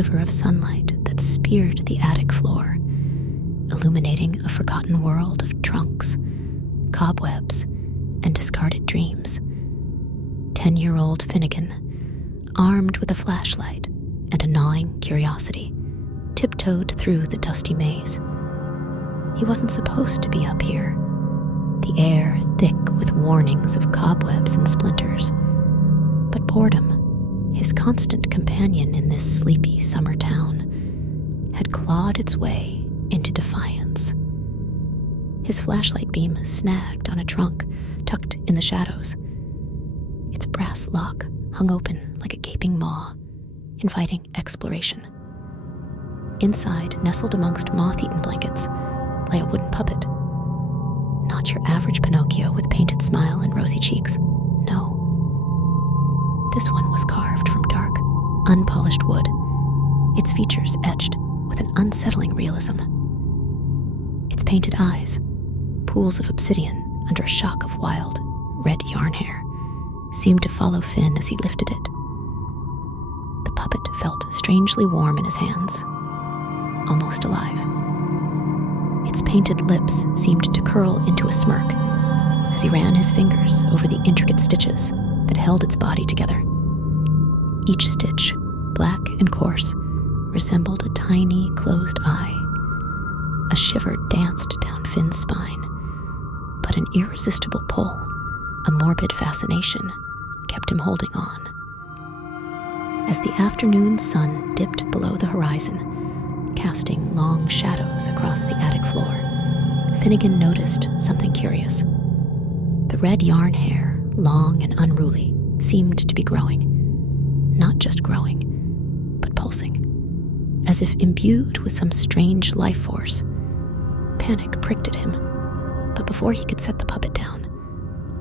sliver of sunlight that speared the attic floor, illuminating a forgotten world of trunks, cobwebs, and discarded dreams. 10-year-old Finnigan, armed with a flashlight and a gnawing curiosity, tiptoed through the dusty maze. He wasn't supposed to be up here, the air thick with warnings of cobwebs and splinters. But boredom, his constant companion in this sleepy summer town, had clawed its way into defiance. His flashlight beam snagged on a trunk tucked in the shadows. Its brass lock hung open like a gaping maw, inviting exploration. Inside, nestled amongst moth-eaten blankets, lay a wooden puppet. Not your average Pinocchio with painted smile and rosy cheeks. No. This one was carved from dark, unpolished wood, its features etched with an unsettling realism. Its painted eyes, pools of obsidian under a shock of wild, red yarn hair, seemed to follow Finn as he lifted it. The puppet felt strangely warm in his hands, almost alive. Its painted lips seemed to curl into a smirk as he ran his fingers over the intricate stitches that held its body together. Each stitch, black and coarse, resembled a tiny, closed eye. A shiver danced down Finn's spine, but an irresistible pull, a morbid fascination, kept him holding on. As the afternoon sun dipped below the horizon, casting long shadows across the attic floor, Finnigan noticed something curious. The red yarn hair, long and unruly, seemed to be growing. Not just growing, but pulsing, as if imbued with some strange life force. Panic pricked at him, but before he could set the puppet down,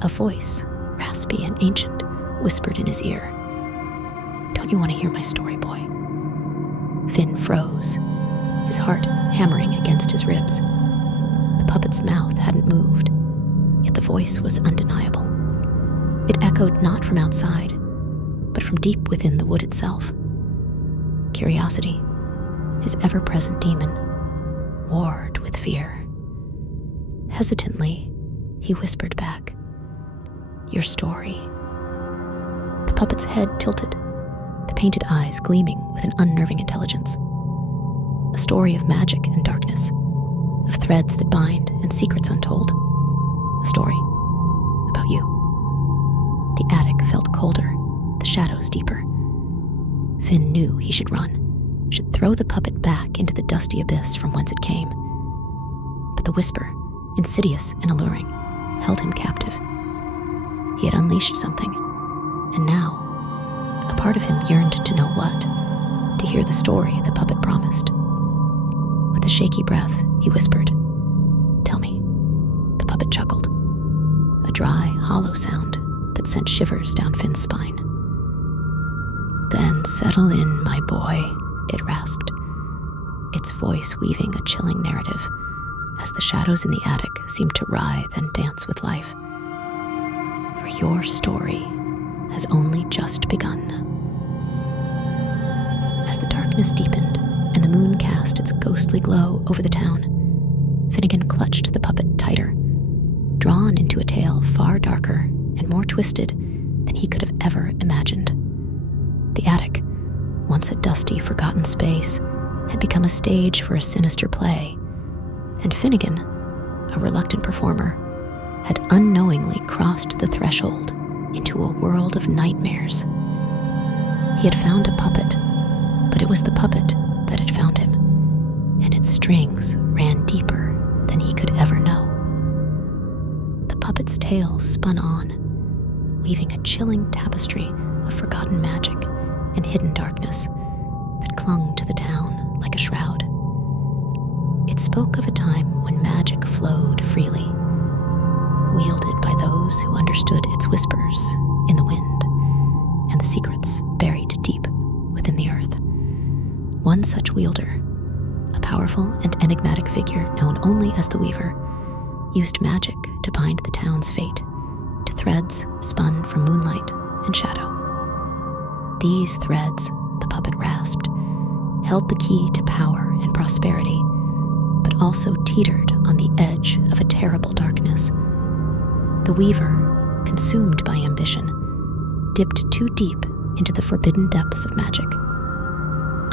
a voice, raspy and ancient, whispered in his ear, "Don't you want to hear my story, boy?" Finn froze, his heart hammering against his ribs. The puppet's mouth hadn't moved, yet the voice was undeniable. It echoed not from outside, but from deep within the wood itself. Curiosity, his ever-present demon, warred with fear. Hesitantly, he whispered back, "Your story." The puppet's head tilted, the painted eyes gleaming with an unnerving intelligence. A story of magic and darkness, of threads that bind and secrets untold. A story about you. The attic felt colder, the shadows deeper. Finn knew he should run, should throw the puppet back into the dusty abyss from whence it came. But the whisper, insidious and alluring, held him captive. He had unleashed something, and now, a part of him yearned to know what, to hear the story the puppet promised. With a shaky breath, he whispered, "Tell me." The puppet chuckled, a dry, hollow sound that sent shivers down Finn's spine. "Then settle in, my boy," it rasped, its voice weaving a chilling narrative as the shadows in the attic seemed to writhe and dance with life. "For your story has only just begun." As the darkness deepened and the moon cast its ghostly glow over the town, Finnigan clutched the puppet tighter, drawn into a tale far darker and more twisted than he could have ever imagined. The attic, once a dusty, forgotten space, had become a stage for a sinister play, and Finnigan, a reluctant performer, had unknowingly crossed the threshold into a world of nightmares. He had found a puppet, but it was the puppet that had found him, and its strings ran deeper than he could ever know. The puppet's tale spun on, weaving a chilling tapestry of forgotten magic and hidden darkness that clung to the town like a shroud. It spoke of a time when magic flowed freely, wielded by those who understood its whispers in the wind and the secrets buried deep within the earth. One such wielder, a powerful and enigmatic figure known only as the Weaver, used magic to bind the town's fate to threads spun from moonlight and shadow. These threads, the puppet rasped, held the key to power and prosperity, but also teetered on the edge of a terrible darkness. The weaver, consumed by ambition, dipped too deep into the forbidden depths of magic,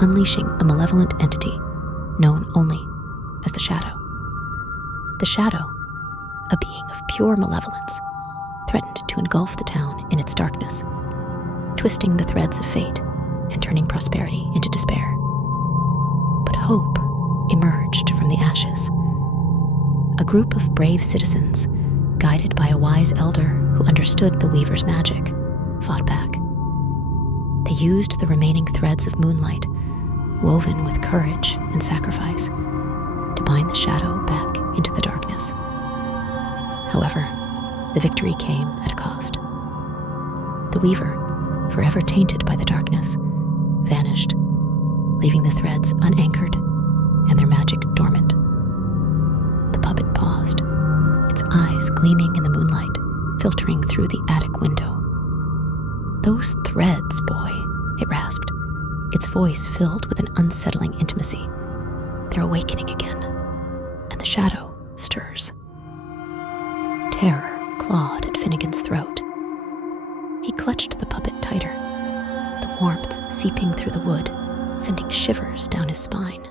unleashing a malevolent entity known only as the Shadow. The Shadow, a being of pure malevolence, threatened to engulf the town in its darkness, twisting the threads of fate and turning prosperity into despair. But hope emerged from the ashes. A group of brave citizens, guided by a wise elder who understood the weaver's magic, fought back. They used the remaining threads of moonlight, woven with courage and sacrifice, to bind the Shadow back into the darkness. However, the victory came at a cost. The weaver, forever tainted by the darkness, vanished, leaving the threads unanchored and their magic dormant. The puppet paused, its eyes gleaming in the moonlight, filtering through the attic window. "Those threads, boy," it rasped, its voice filled with an unsettling intimacy. "They're awakening again, and the Shadow stirs." Terror clawed at Finnigan's throat. He clutched the puppet tighter, the warmth seeping through the wood, sending shivers down his spine.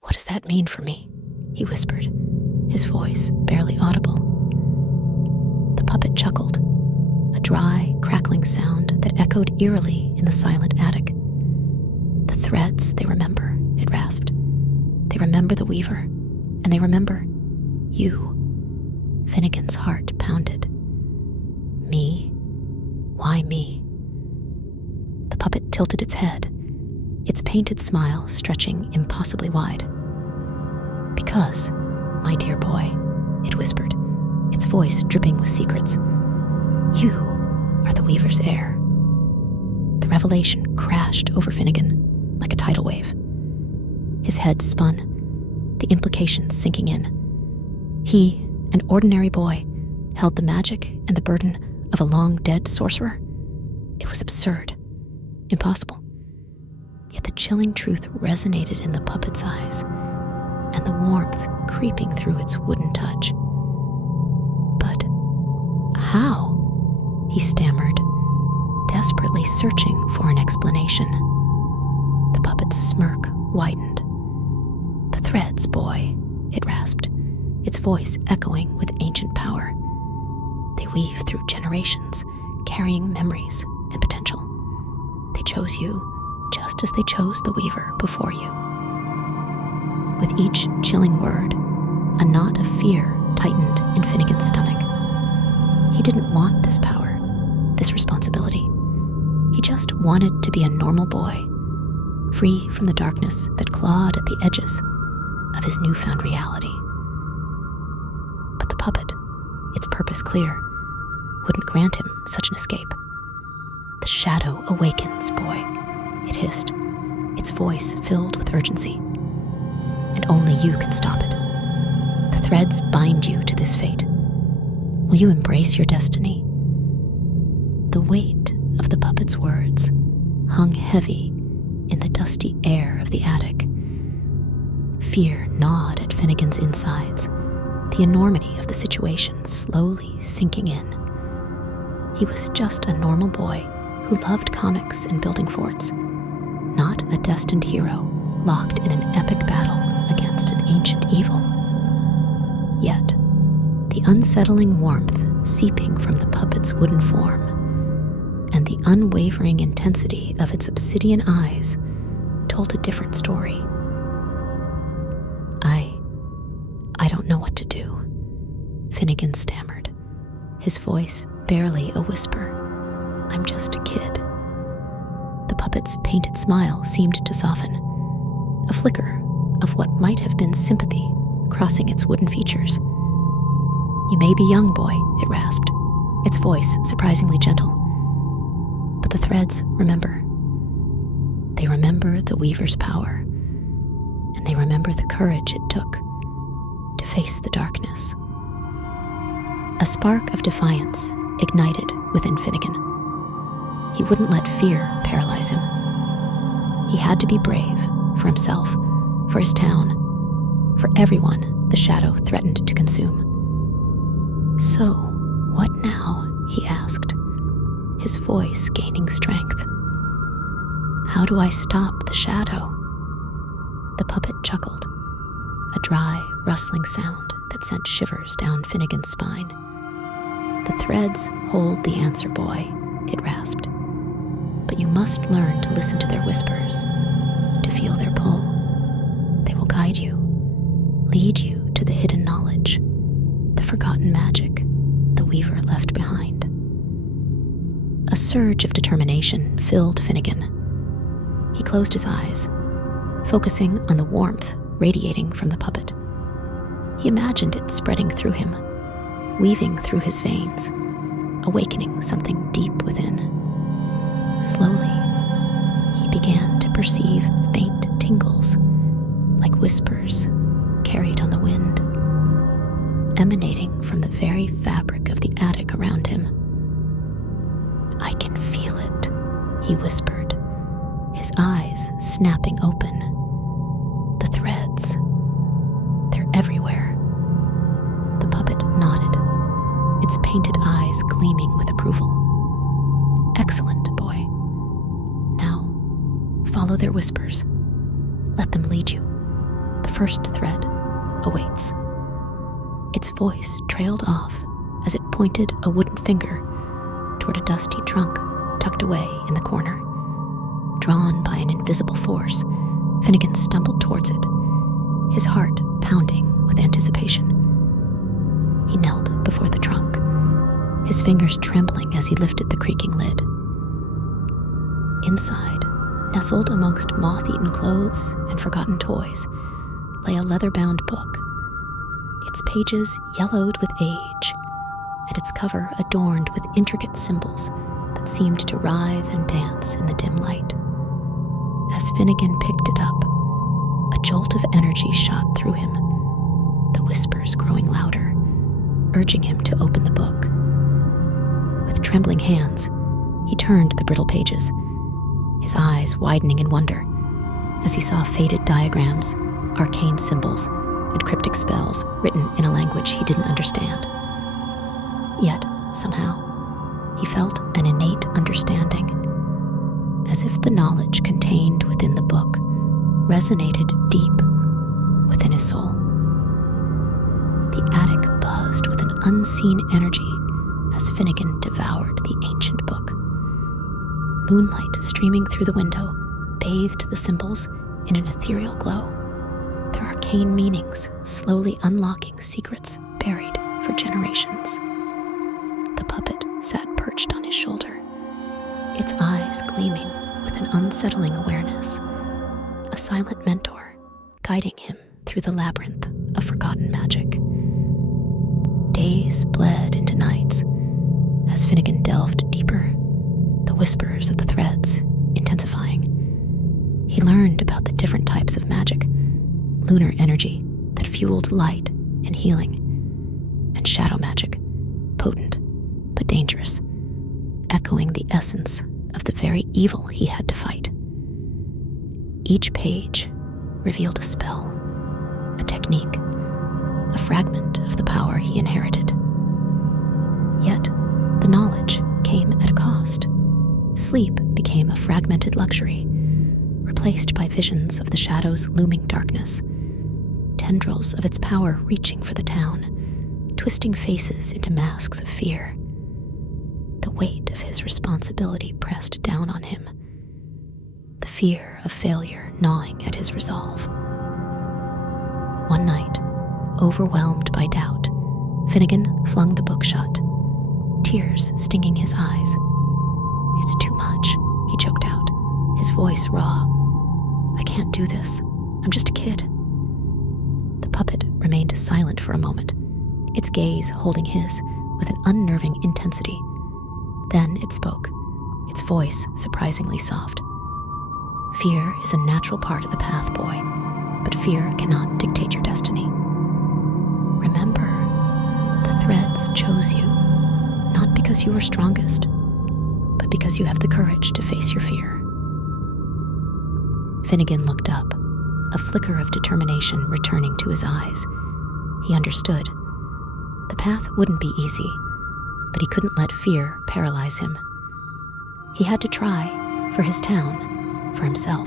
"What does that mean for me?" he whispered, his voice barely audible. The puppet chuckled, a dry, crackling sound that echoed eerily in the silent attic. "The threads, they remember," it rasped. "They remember the weaver, and they remember you." Finnigan's heart pounded. "Me? Why me?" The puppet tilted its head, its painted smile stretching impossibly wide. "Because, my dear boy," it whispered, its voice dripping with secrets, "you are the weaver's heir." The revelation crashed over Finnigan like a tidal wave. His head spun, the implications sinking in. He, an ordinary boy, held the magic and the burden of a long-dead sorcerer? It was absurd, impossible. Yet the chilling truth resonated in the puppet's eyes, and the warmth creeping through its wooden touch. "But how?" he stammered, desperately searching for an explanation. The puppet's smirk widened. "The threads, boy," it rasped, its voice echoing with ancient power. "They weave through generations, carrying memories and potential. They chose you just as they chose the weaver before you." With each chilling word, a knot of fear tightened in Finnigan's stomach. He didn't want this power, this responsibility. He just wanted to be a normal boy, free from the darkness that clawed at the edges of his newfound reality. But the puppet, its purpose clear, wouldn't grant him such an escape. "The Shadow awakens, boy," it hissed, its voice filled with urgency. "And only you can stop it. The threads bind you to this fate. Will you embrace your destiny?" The weight of the puppet's words hung heavy in the dusty air of the attic. Fear gnawed at Finnigan's insides, the enormity of the situation slowly sinking in. He was just a normal boy who loved comics and building forts, not a destined hero locked in an epic battle against an ancient evil. Yet, the unsettling warmth seeping from the puppet's wooden form and the unwavering intensity of its obsidian eyes told a different story. I don't know what to do," Finnigan stammered, his voice barely a whisper. "I'm just a kid." The puppet's painted smile seemed to soften, a flicker of what might have been sympathy crossing its wooden features. "You may be young, boy," it rasped, its voice surprisingly gentle. "But the threads remember. They remember the weaver's power, and they remember the courage it took to face the darkness." A spark of defiance ignited within Finnigan. He wouldn't let fear paralyze him. He had to be brave for himself, for his town, for everyone the shadow threatened to consume. "So, what now?" he asked, his voice gaining strength. "How do I stop the shadow?" The puppet chuckled, a dry, rustling sound that sent shivers down Finnigan's spine. "The threads hold the answer, boy," it rasped. "But you must learn to listen to their whispers, to feel their pull. They will guide you, lead you to the hidden knowledge, the forgotten magic the Weaver left behind." A surge of determination filled Finnigan. He closed his eyes, focusing on the warmth radiating from the puppet. He imagined it spreading through him, weaving through his veins, awakening something deep within. Slowly, he began to perceive faint tingles, like whispers carried on the wind, emanating from the very fabric of the attic around him. "I can feel it," he whispered, his eyes snapping open. "The threads, they're everywhere." The puppet nodded, its painted eyes gleaming with approval. "Excellent, boy. Now, follow their whispers. Let them lead you. The first thread awaits." Its voice trailed off as it pointed a wooden finger toward a dusty trunk tucked away in the corner. Drawn by an invisible force, Finnigan stumbled towards it, his heart pounding with anticipation. He knelt before the trunk, his fingers trembling as he lifted the creaking lid. Inside, nestled amongst moth-eaten clothes and forgotten toys, lay a leather-bound book, its pages yellowed with age, and its cover adorned with intricate symbols that seemed to writhe and dance in the dim light. As Finnigan picked it up, a jolt of energy shot through him, the whispers growing louder, urging him to open the book. With trembling hands, he turned the brittle pages, his eyes widening in wonder as he saw faded diagrams, arcane symbols, and cryptic spells written in a language he didn't understand. Yet, somehow, he felt an innate understanding, as if the knowledge contained within the book resonated deep within his soul. The attic buzzed with an unseen energy as Finnigan devoured the ancient book. Moonlight streaming through the window bathed the symbols in an ethereal glow, their arcane meanings slowly unlocking secrets buried for generations. The puppet sat perched on his shoulder, its eyes gleaming with an unsettling awareness, a silent mentor guiding him through the labyrinth of forgotten magic. Days bled into nights as Finnigan delved deeper, the whispers of the threads intensifying. He learned about the different types of magic, lunar energy that fueled light and healing, and shadow magic, potent but dangerous, echoing the essence of the very evil he had to fight. Each page revealed a spell, a technique, a fragment of the power he inherited. Yet, the knowledge came at a cost. Sleep became a fragmented luxury, replaced by visions of the shadow's looming darkness, tendrils of its power reaching for the town, twisting faces into masks of fear. The weight of his responsibility pressed down on him, the fear of failure gnawing at his resolve. One night, overwhelmed by doubt, Finnigan flung the book shut, tears stinging his eyes. "It's too much," he choked out, his voice raw. "I can't do this. I'm just a kid." The puppet remained silent for a moment, its gaze holding his with an unnerving intensity. Then it spoke, its voice surprisingly soft. "Fear is a natural part of the path, boy, but fear cannot dictate your destiny. Remember, the threads chose you, not because you were strongest, but because you have the courage to face your fear." Finnigan looked up, a flicker of determination returning to his eyes. He understood. The path wouldn't be easy, but he couldn't let fear paralyze him. He had to try, for his town, for himself.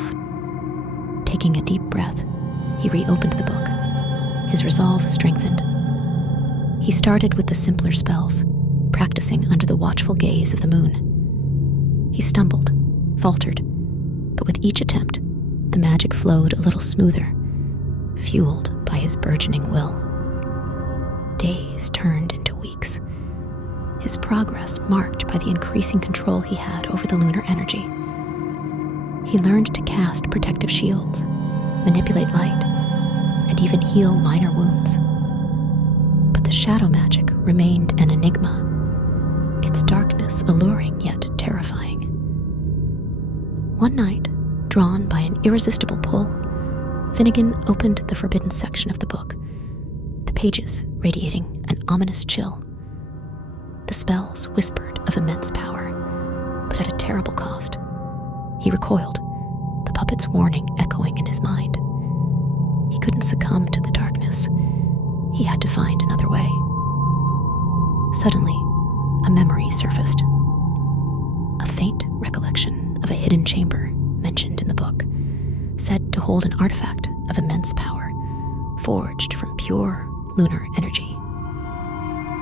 Taking a deep breath, he reopened the book. His resolve strengthened. He started with the simpler spells, practicing under the watchful gaze of the moon. He stumbled, faltered, but with each attempt, the magic flowed a little smoother, fueled by his burgeoning will. Days turned into weeks, his progress marked by the increasing control he had over the lunar energy. He learned to cast protective shields, manipulate light, and even heal minor wounds. But the shadow magic remained an enigma, its darkness alluring yet terrifying. One night, drawn by an irresistible pull, Finnigan opened the forbidden section of the book, the pages radiating an ominous chill. The spells whispered of immense power, but at a terrible cost. He recoiled, the puppet's warning echoing in his mind. He couldn't succumb to the darkness. He had to find another way. Suddenly, a memory surfaced. A faint recollection of a hidden chamber mentioned in the book, said to hold an artifact of immense power, forged from pure lunar energy.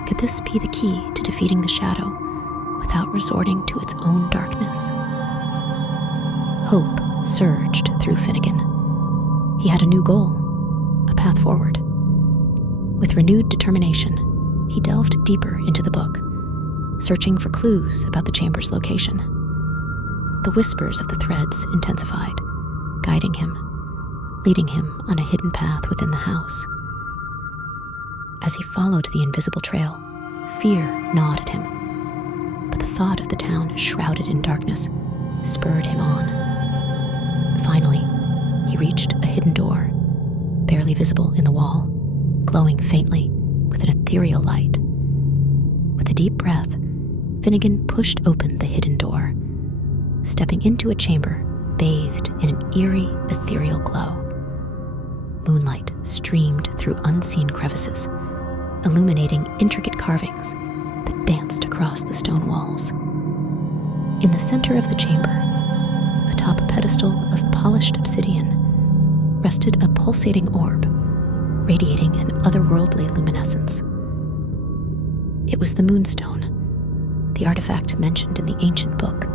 Could this be the key to defeating the shadow without resorting to its own darkness? Hope surged through Finnigan. He had a new goal, a path forward. With renewed determination, he delved deeper into the book, searching for clues about the chamber's location. The whispers of the threads intensified, guiding him, leading him on a hidden path within the house. As he followed the invisible trail, fear gnawed at him, but the thought of the town shrouded in darkness spurred him on. Finally, he reached a hidden door, barely visible in the wall, glowing faintly with an ethereal light. With a deep breath, Finnigan pushed open the hidden door, stepping into a chamber bathed in an eerie, ethereal glow. Moonlight streamed through unseen crevices, illuminating intricate carvings that danced across the stone walls. In the center of the chamber, atop a pedestal of polished obsidian, rested a pulsating orb, radiating an otherworldly luminescence. It was the Moonstone, the artifact mentioned in the ancient book,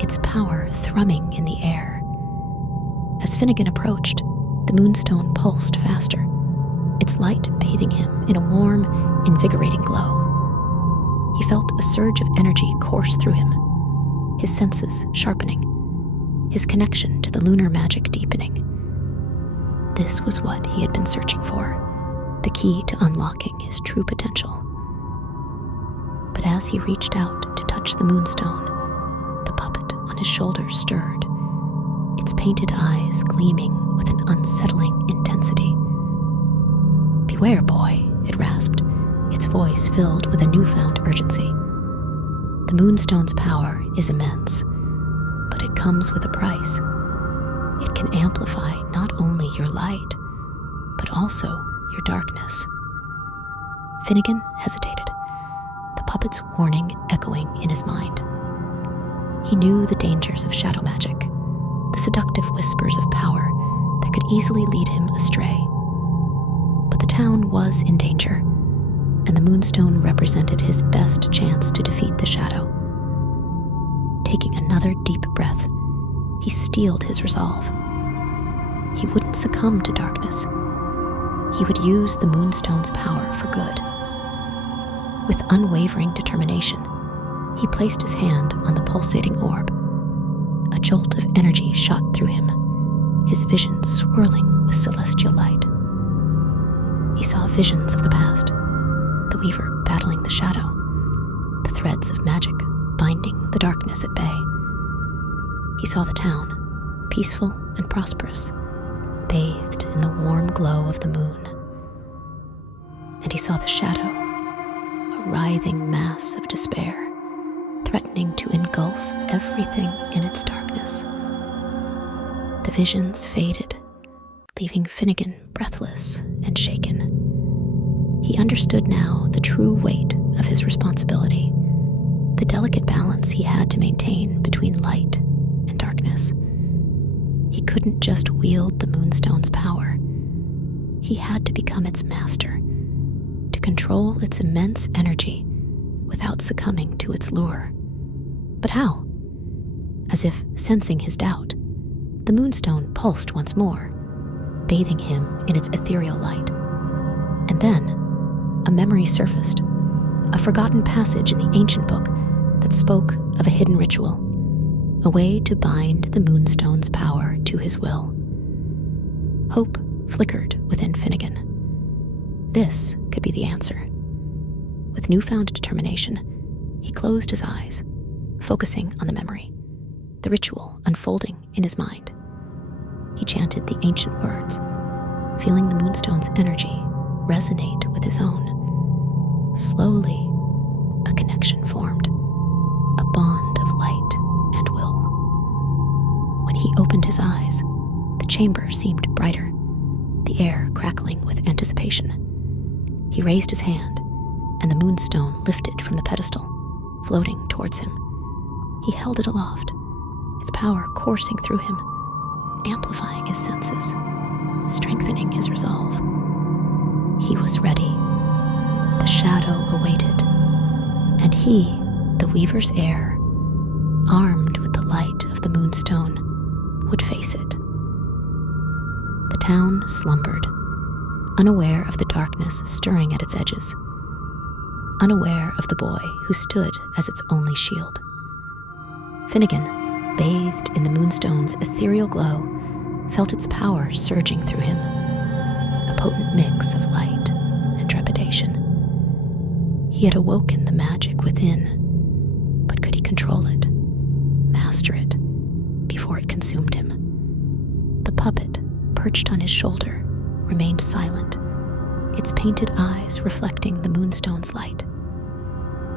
its power thrumming in the air. As Finnigan approached, the Moonstone pulsed faster, its light bathing him in a warm, invigorating glow. He felt a surge of energy course through him, his senses sharpening, his connection to the lunar magic deepening. This was what he had been searching for, the key to unlocking his true potential. But as he reached out to touch the Moonstone, the puppet on his shoulder stirred, its painted eyes gleaming with an unsettling intensity. "Beware, boy," it rasped, its voice filled with a newfound urgency. "The Moonstone's power is immense, but it comes with a price. It can amplify not only your light, but also your darkness." Finnigan hesitated, the puppet's warning echoing in his mind. He knew the dangers of shadow magic, the seductive whispers of power that could easily lead him astray. But the town was in danger, and the Moonstone represented his best chance to defeat the shadow. Taking another deep breath, he steeled his resolve. He wouldn't succumb to darkness. He would use the Moonstone's power for good. With unwavering determination, he placed his hand on the pulsating orb. A jolt of energy shot through him, his vision swirling with celestial light. He saw visions of the past, the Weaver battling the shadow, the threads of magic binding the darkness at bay. He saw the town, peaceful and prosperous, bathed in the warm glow of the moon. And he saw the shadow, a writhing mass of despair, threatening to engulf everything in its darkness. The visions faded, leaving Finnigan breathless and shaken. He understood now the true weight of his responsibility, the delicate balance he had to maintain between light and darkness. He couldn't just wield the Moonstone's power. He had to become its master, to control its immense energy without succumbing to its lure. But how? As if sensing his doubt, the Moonstone pulsed once more, bathing him in its ethereal light. And then, a memory surfaced, a forgotten passage in the ancient book that spoke of a hidden ritual, a way to bind the Moonstone's power to his will. Hope flickered within Finnigan. This could be the answer. With newfound determination, he closed his eyes, focusing on the memory, the ritual unfolding in his mind. He chanted the ancient words, feeling the Moonstone's energy resonate with his own. Slowly, a connection formed, a bond of light and will. When he opened his eyes, the chamber seemed brighter, the air crackling with anticipation. He raised his hand, and the Moonstone lifted from the pedestal, floating towards him. He held it aloft, its power coursing through him, amplifying his senses, strengthening his resolve. He was ready. The shadow awaited, and he, the Weaver's heir, armed with the light of the Moonstone, would face it. The town slumbered, unaware of the darkness stirring at its edges, unaware of the boy who stood as its only shield. Finnigan, bathed in the Moonstone's ethereal glow, felt its power surging through him, a potent mix of light and trepidation. He had awoken the magic within, but could he control it, master it, before it consumed him? The puppet, perched on his shoulder, remained silent, its painted eyes reflecting the Moonstone's light.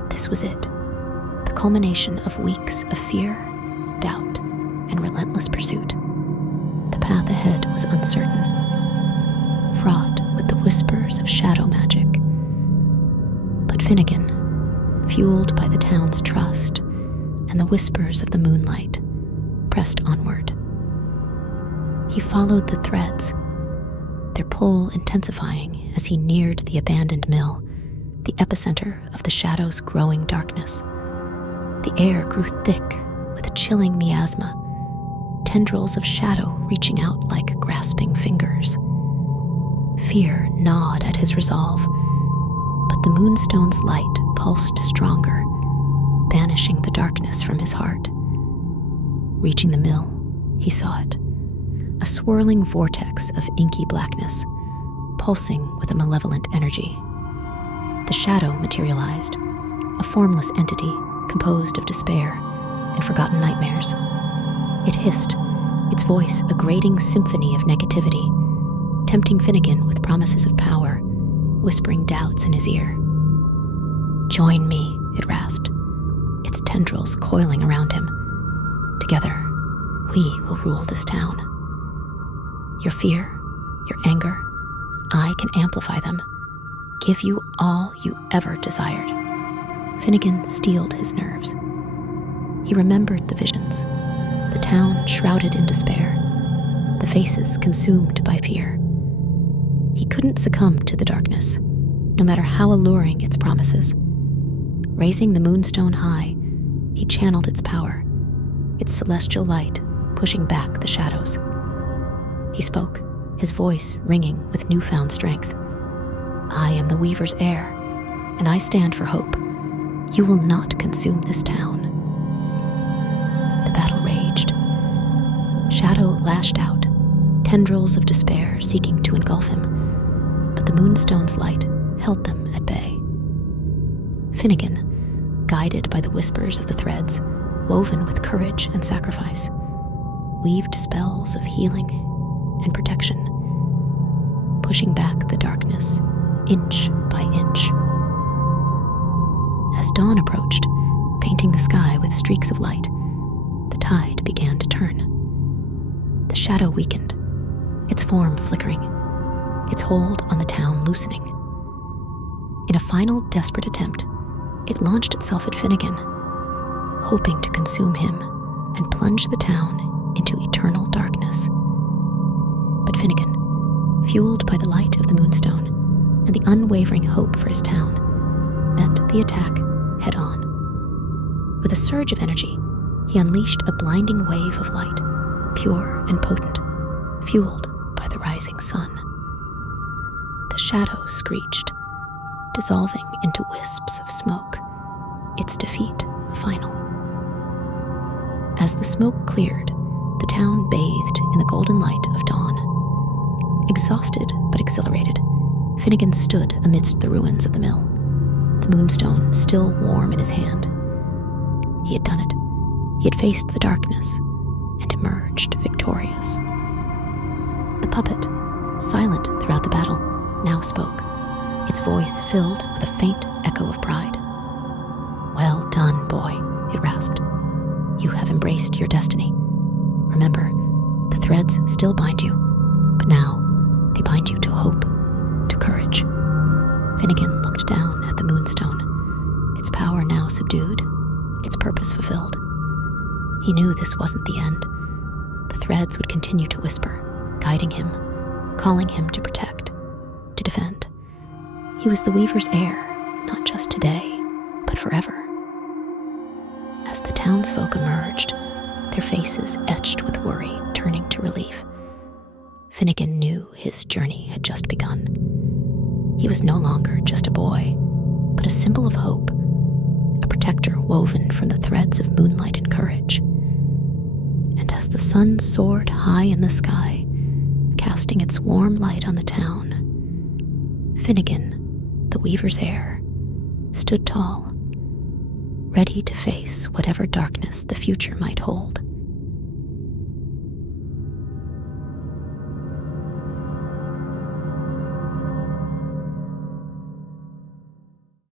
This was it, the culmination of weeks of fear, doubt, and relentless pursuit. The path ahead was uncertain, fraught with the whispers of shadow magic. But Finnigan, fueled by the town's trust and the whispers of the moonlight, pressed onward. He followed the threads, their pull intensifying as he neared the abandoned mill, the epicenter of the shadow's growing darkness. The air grew thick with a chilling miasma, tendrils of shadow reaching out like grasping fingers. Fear gnawed at his resolve, but the Moonstone's light pulsed stronger, banishing the darkness from his heart. Reaching the mill, he saw it, a swirling vortex of inky blackness, pulsing with a malevolent energy. The shadow materialized, a formless entity composed of despair and forgotten nightmares. It hissed, its voice a grating symphony of negativity, tempting Finnigan with promises of power, whispering doubts in his ear. "Join me," it rasped, its tendrils coiling around him. "Together, we will rule this town. Your fear, your anger, I can amplify them, give you all you ever desired." Finnigan steeled his nerves. He remembered the visions, the town shrouded in despair, the faces consumed by fear. He couldn't succumb to the darkness, no matter how alluring its promises. Raising the Moonstone high, he channeled its power, its celestial light pushing back the shadows. He spoke, his voice ringing with newfound strength. "I am the Weaver's heir, and I stand for hope. You will not consume this town." The battle raged. Shadow lashed out, tendrils of despair seeking to engulf him, but the Moonstone's light held them at bay. Finnigan, guided by the whispers of the threads, woven with courage and sacrifice, weaved spells of healing and protection, pushing back the darkness inch by inch. As dawn approached, painting the sky with streaks of light, the tide began to turn. The shadow weakened, its form flickering, its hold on the town loosening. In a final desperate attempt, it launched itself at Finnigan, hoping to consume him and plunge the town into eternal darkness. But Finnigan, fueled by the light of the moonstone and the unwavering hope for his town, met the attack head-on. With a surge of energy, he unleashed a blinding wave of light, pure and potent, fueled by the rising sun. The shadow screeched, dissolving into wisps of smoke, its defeat final. As the smoke cleared, the town bathed in the golden light of dawn. Exhausted but exhilarated, Finnigan stood amidst the ruins of the mill, the moonstone still warm in his hand. He had done it. He had faced the darkness and emerged victorious. The puppet, silent throughout the battle, now spoke, its voice filled with a faint echo of pride. "Well done, boy," it rasped. "You have embraced your destiny. Remember, the threads still bind you, but now they bind you to hope, to courage." Finnigan looked down at the moonstone, its power now subdued, its purpose fulfilled. He knew this wasn't the end. The threads would continue to whisper, guiding him, calling him to protect, to defend. He was the Weaver's heir, not just today, but forever. As the townsfolk emerged, their faces etched with worry turning to relief, Finnigan knew his journey had just begun. He was no longer just a boy, but a symbol of hope, a protector woven from the threads of moonlight and courage. And as the sun soared high in the sky, casting its warm light on the town, Finnigan, the Weaver's heir, stood tall, ready to face whatever darkness the future might hold.